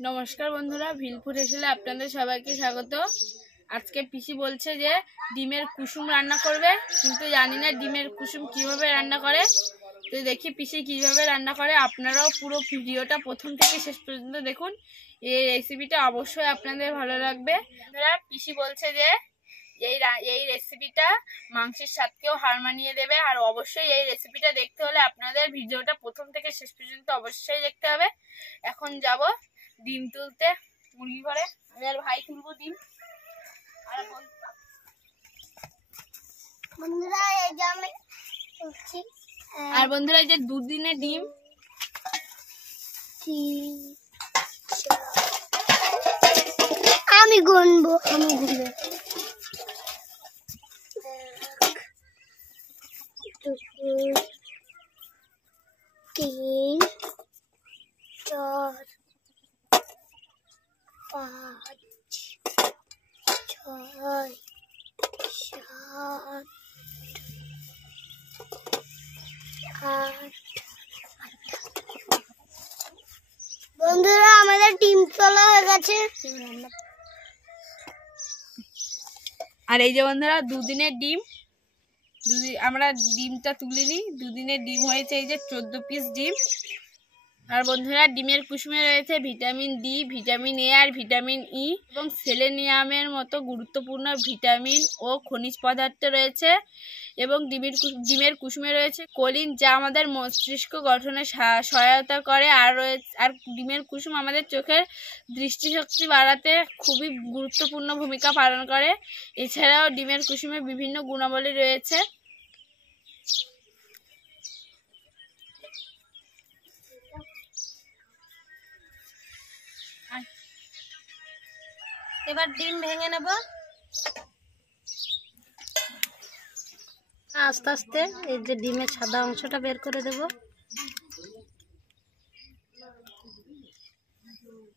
नमस्कार बंधुरा ভিলপুর হেসেলে আপনাদের সবাইকে স্বাগত। আজকে পিসি বলছে যে ডিমের কুসুম রান্না করবে, কিন্তু জানি না ডিমের কুসুম কিভাবে রান্না করে। তো দেখি পিসি কিভাবে রান্না করে। আপনারাও পুরো ভিডিওটা প্রথম থেকে শেষ পর্যন্ত দেখুন। এই রেসিপিটা অবশ্যই আপনাদের ভালো লাগবে। পিসি বলছে যে এই রেসিপিটা মাংসের স্বাদকেও হার মানিয়ে দেবে। আর অবশ্যই এই রেসিপিটা দেখতে হলে আপনাদের ভিডিওটা প্রথম থেকে শেষ পর্যন্ত অবশ্যই দেখতে হবে। এখন যাব ডিম তুলতে মুরগি ঘরে। আমি আর ভাই তুলবো ডিম। আর বন্ধুরা এই যে দুদিনের ডিম, আমি গুনবো। আমি গুনবো 3 4 5 6 7 8। বন্ধুরা আমাদের ডিম তোলা হয়ে গেছে। আর এই যে বন্ধুরা দুদিনের ডিম, আমরা ডিমটা তুলিনি, দুদিনের ডিম হয়েছে এই যে 14 পিস ডিম। আর বন্ধুরা ডিমের কুসুমে রয়েছে ভিটামিন ডি, ভিটামিন এ আর ভিটামিন ই এবং সেলেনিয়ামের মতো গুরুত্বপূর্ণ ভিটামিন ও খনিজ পদার্থ রয়েছে। এবং ডিমের কুসুমে রয়েছে কোলিন, যা আমাদের মস্তিষ্ক গঠনে সহায়তা করে। আর ডিমের কুসুম আমাদের চোখের দৃষ্টিশক্তি বাড়াতে খুবই গুরুত্বপূর্ণ ভূমিকা পালন করে। এছাড়াও ডিমের কুসুমে বিভিন্ন গুণাবলী রয়েছে। এবার ডিম ভেঙে নেব আস্তে আস্তে। এই যে ডিমের সাদা অংশটা বের করে দেব।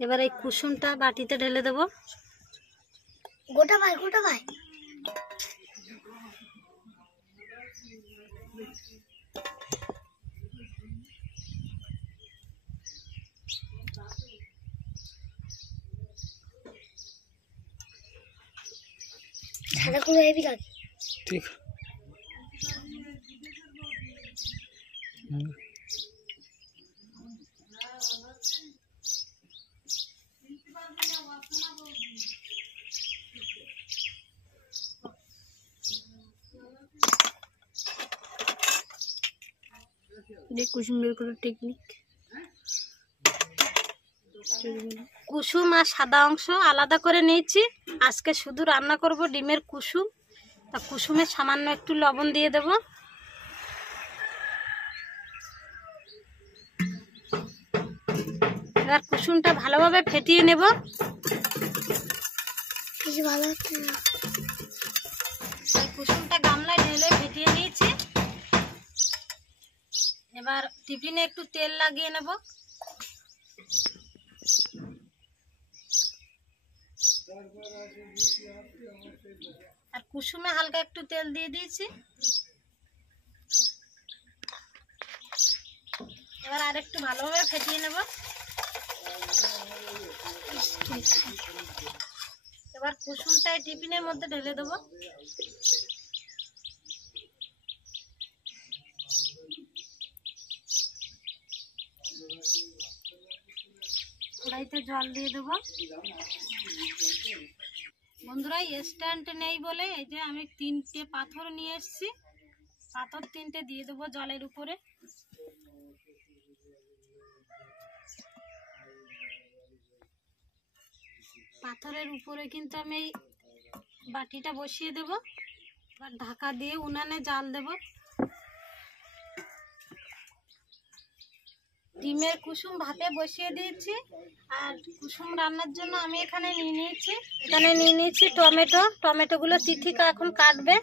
এবার এই কুসুমটা বাটিতে ঢেলে দেব। গোটা ভাই, গোটা ভাই। সাদা করে হেভি লাগে। ঠিক কুসুম বের করার টেকনিক। কুসুম আর সাদা অংশ আলাদা করে নিয়েছি। আজকে শুধু রান্না করব ডিমের কুসুম। তা কুসুমে সামান্য একটু লবণ দিয়ে দেব। এবার কুসুমটা ভালোভাবে ফেটিয়ে নেব। কুসুমটা গামলায় ঢেলে ফেটিয়ে নিয়েছি। এবার টিফিনে একটু তেল লাগিয়ে নেব। আর কুসুমে হালকা একটু তেল দিয়ে দিয়েছি। এবার আর একটু ভালোভাবে ফেটিয়ে নেব। এবার কুসুমটা টিফিনের মধ্যে ঢেলে দেবো। কড়াইতে জল দিয়ে দেবো। বন্ধুরা স্ট্যান্ড নেই বলে এই যে আমি 3টে পাথর নিয়ে এসেছি। পাথর 3টে দিয়ে দেবো জলের উপরে। পাথরের উপরে কিন্তু আমি এই বাটিটা বসিয়ে দেব। এবার ঢাকা দিয়ে উনানে জাল দেব। ডিমের কুসুম ভাপে বসিয়ে দিয়েছি। আর কুসুম রান্নার জন্য আমি এখানে নিয়ে নিয়েছি টমেটো। টমেটোগুলো তিথিকা এখন কাটবে।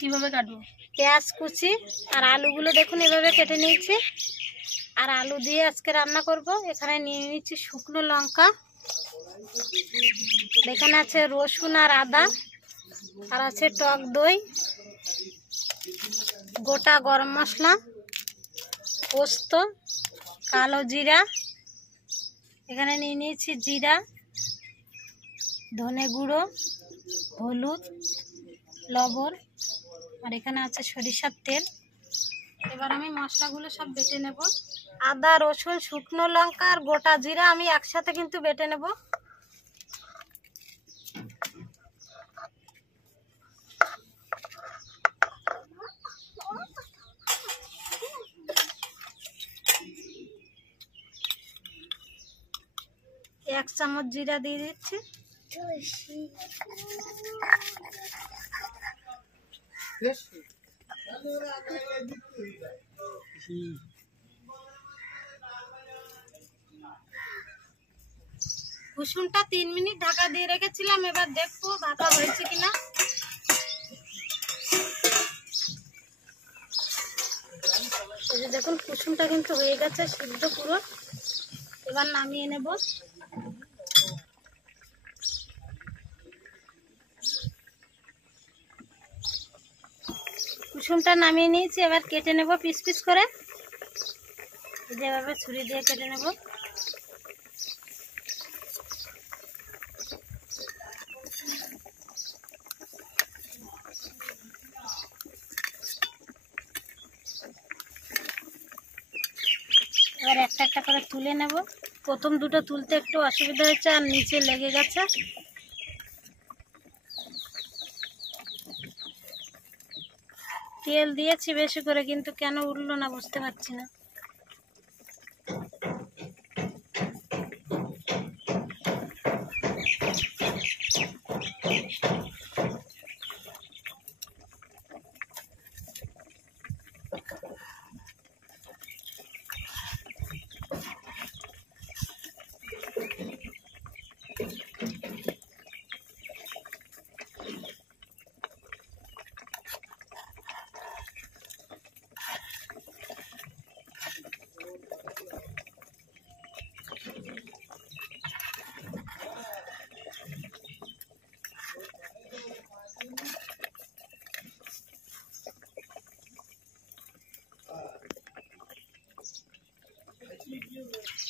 কিভাবে কাটবো? পেঁয়াজ কুচি আর আলুগুলো দেখুন এভাবে কেটে নিয়েছি। আর আলু দিয়ে আজকে রান্না করব। এখানে নিয়ে নিচ্ছি শুকনো লঙ্কা, এখানে আছে রসুন আর আদা, আর আছে টক দই, গোটা গরম মশলা, পোস্ত, কালো জিরা, এখানে নিয়ে নিয়েছি জিরা, ধনে গুঁড়ো, হলুদ, লবণ, আর এখানে আছে সরিষার তেল। এবার আমি মশলাগুলো সব বেটে নেব। আদা, রসুন, শুকনো লঙ্কা আর গোটা জিরা আমি একসাথে কিন্তু বেটে নেব। এক চামচ জিরা দিয়ে দিচ্ছি। কুসুমটা 3 মিনিট ঢাকা দিয়ে রেখেছিলাম, এবার দেখবো ভাপা হয়েছে কিনা। এই যে দেখুন কুসুমটা কিন্তু হয়ে গেছে সিদ্ধ পুরো। এবার নামিয়ে নেব। কুসুমটা নামিয়ে নিয়েছি, এবার কেটে নেব পিস পিস করে। যেভাবে ছুরি দিয়ে কেটে নেব। এবার একটা একটা করে তুলে নেব। প্রথম দুটো তুলতে একটু অসুবিধা হচ্ছে, আর নিচে লেগে গেছে। তেল দিয়েছি বেশি করে, কিন্তু কেন উঠলো না বুঝতে পারছি না।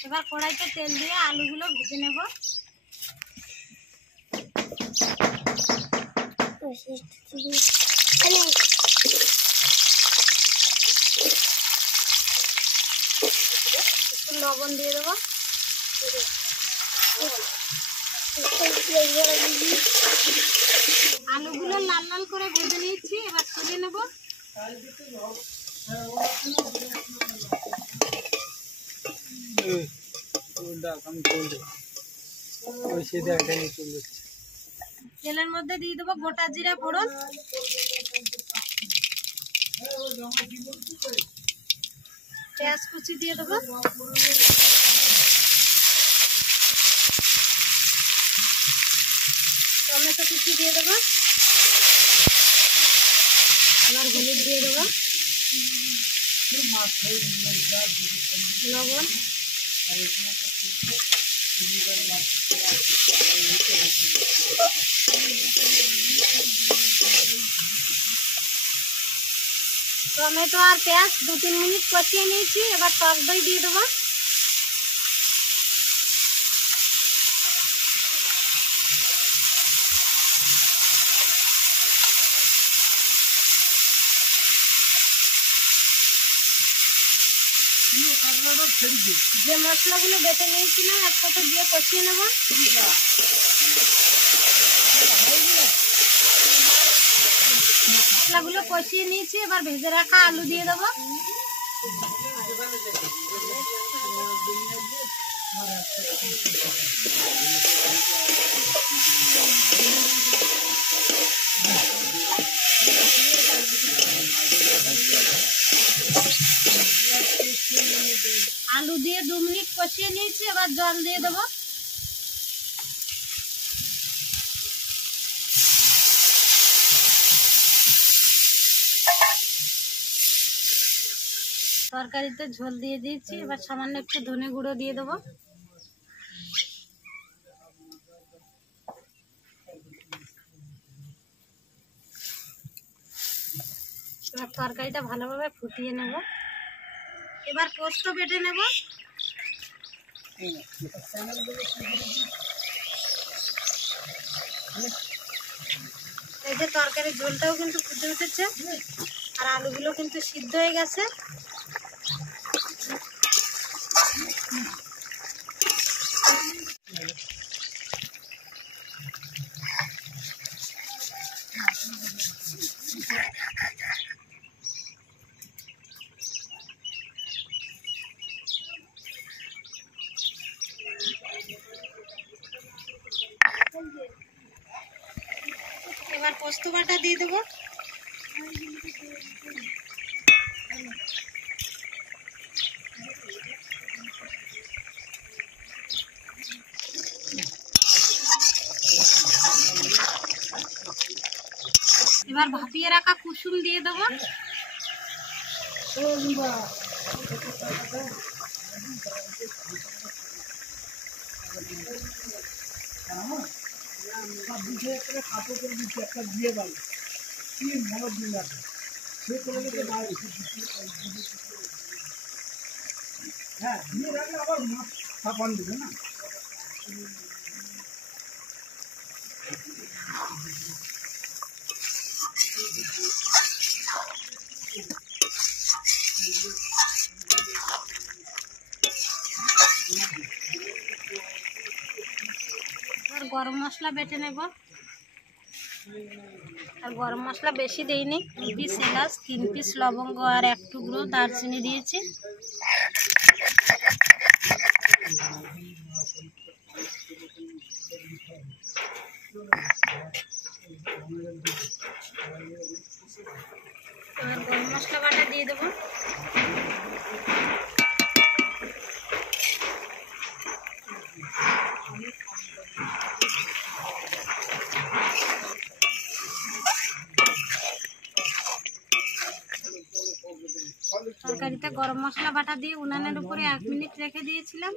এবার কড়াইতে তেল দিয়ে আলুগুলো ভেজে নেব। একটু লবণ দিয়ে দেবো। আলুগুলো লাল লাল করে ভেজে নিয়েছি, এবার তুলে নেব। তেলের মধ্যে দিয়ে দেবো গোটা জিরা ফোড়ন, পেঁয়াজ কুচি দিয়ে দেবো, টমেটো কুচি দিয়ে দেবো, এবার হলুদ দিয়ে দেবো, লবণ, টমেটো আর পেঁয়াজ 2-3 মিনিট কষিয়ে নিয়েছি। এবার টক দই দিয়ে দেবো। যে মশলাগুলো বেটে নিয়েছিলাম একসাথে দিয়ে কষিয়ে নেব। মশলাগুলো কষিয়ে নিয়েছি, এবার ভেজে রাখা আলু দিয়ে দেবো। আলু দিয়ে 2 মিনিট কষিয়ে নিয়েছি, এবার জল দিয়ে দেবো। তরকারিতে ঝোল দিয়ে দিয়েছি, এবার সামান্য একটু ধনে গুঁড়ো দিয়ে দেবো। এবার তরকারিটা ভালোভাবে ফুটিয়ে নেব। এবার পোস্ত বেটে নেব। এই যে তরকারির ঝোলটাও কিন্তু ফুটে উঠেছে, আর আলুগুলো কিন্তু সিদ্ধ হয়ে গেছে। এবার পোস্ত বাটা দিয়ে দেবো। এবার ভাপিয়ে রাখা কুসুম দিয়ে দেবো। আর গরম মশলা বেটে নেব। আর গরম মশলা বেশি দেইনি, 2 পিস এলাচ, 3 পিস লবঙ্গ আর 1 টুকরো দারচিনি দিয়েছি। আর গরম মশলা বাটা দিয়ে দেবো। তরকারিতে গরম মশলা বাটা দিয়ে উনানের উপরে 1 মিনিট রেখে দিয়েছিলাম।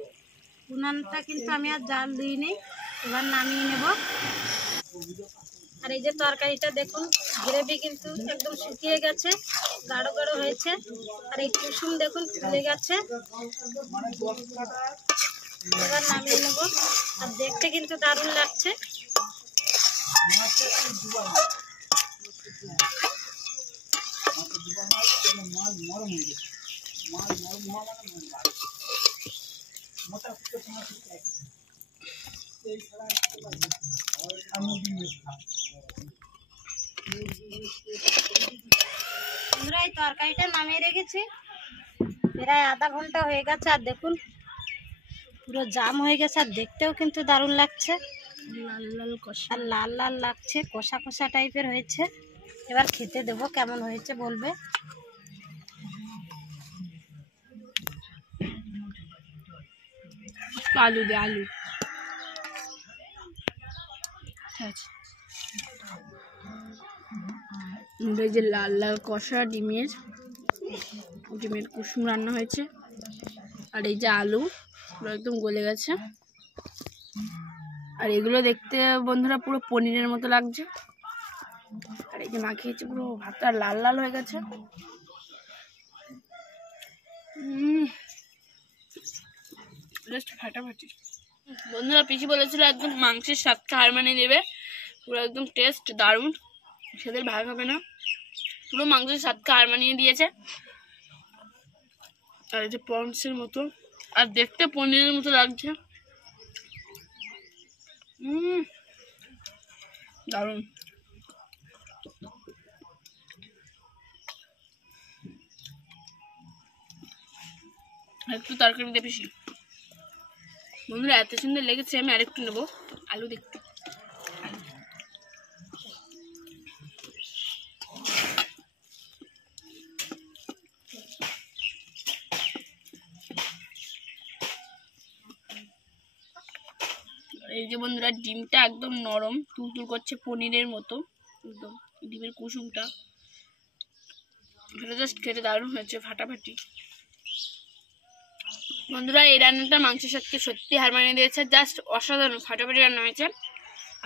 উনানটা কিন্তু আমি আর জাল দিইনি। এবার নামিয়ে নেব। আর এই যে তরকারিটা দেখুন, গ্রেভি কিন্তু একদম শুকিয়ে গেছে, গাঢ় গাঢ় হয়েছে। আর এই কুসুম দেখুন ফুলে গেছে। এবার নামিয়ে নেব। আর দেখতে কিন্তু দারুণ লাগছে। আমরা এই তরকারিটা নামিয়ে রেখেছি, প্রায় আধা ঘন্টা হয়ে গেছে। আর দেখুন পুরো জাম হয়ে গেছে, আর দেখতেও কিন্তু দারুণ লাগছে। লাল লাল কষা, আর লাল লাল লাগছে, কষা কষা টাইপের হয়েছে। এবার খেতে দেবো, কেমন হয়েছে বলবে। আলু দে, আলু এই যে লাল লাল কষা ডিমের কুসুম রান্না হয়েছে। আর এই যে আলু পুরো একদম গলে গেছে। আর এগুলো দেখতে বন্ধুরা পুরো পনিরের মতো লাগছে। আর এই যে মাখিয়েছে, পুরো ভাতটা লাল লাল হয়ে গেছে। জাস্ট ফাটাফাটি। বন্ধুরা পিসি বলেছিল একদম মাংসের স্বাদটা হার মানিয়ে দেবে, পুরো একদম টেস্ট দারুণ, সেদের ভাগ হবে না, পুরো মাংসের স্বাদটা হার মানিয়ে দিয়েছে। আর এই যে প্রনসের মতো, আর দেখতে পনিরের মতো লাগছে। দারুণ। একটু তরকারি দিয়ে পিসি। বন্ধুরা এত সুন্দর লেগেছে, আমি আরেকটু নেবো আলু দেখতে। এই যে বন্ধুরা ডিমটা একদম নরম তুলতুল করছে, পনিরের মতো একদম ডিমের কুসুমটা। এটা জাস্ট খেতে দারুণ হয়েছে, ফাটাফাটি। বন্ধুরা এই রান্নাটা মাংসের সাথে সত্যি হার মানিয়ে দিয়েছে, জাস্ট অসাধারণ ফাটাফাটি রান্না হয়েছে।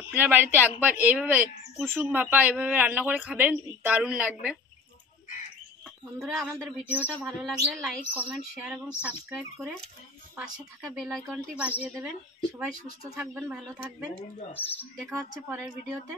আপনার বাড়িতে একবার এইভাবে কুসুম ভাপা এইভাবে রান্না করে খাবেন, দারুণ লাগবে। বন্ধুরা, আমাদের ভিডিওটা ভালো লাগলে লাইক, কমেন্ট, শেয়ার এবং সাবস্ক্রাইব করে পাশে থাকা বেল আইকনটি বাজিয়ে দেবেন। সবাই সুস্থ থাকবেন, ভালো থাকবেন। দেখা হচ্ছে পরের ভিডিওতে।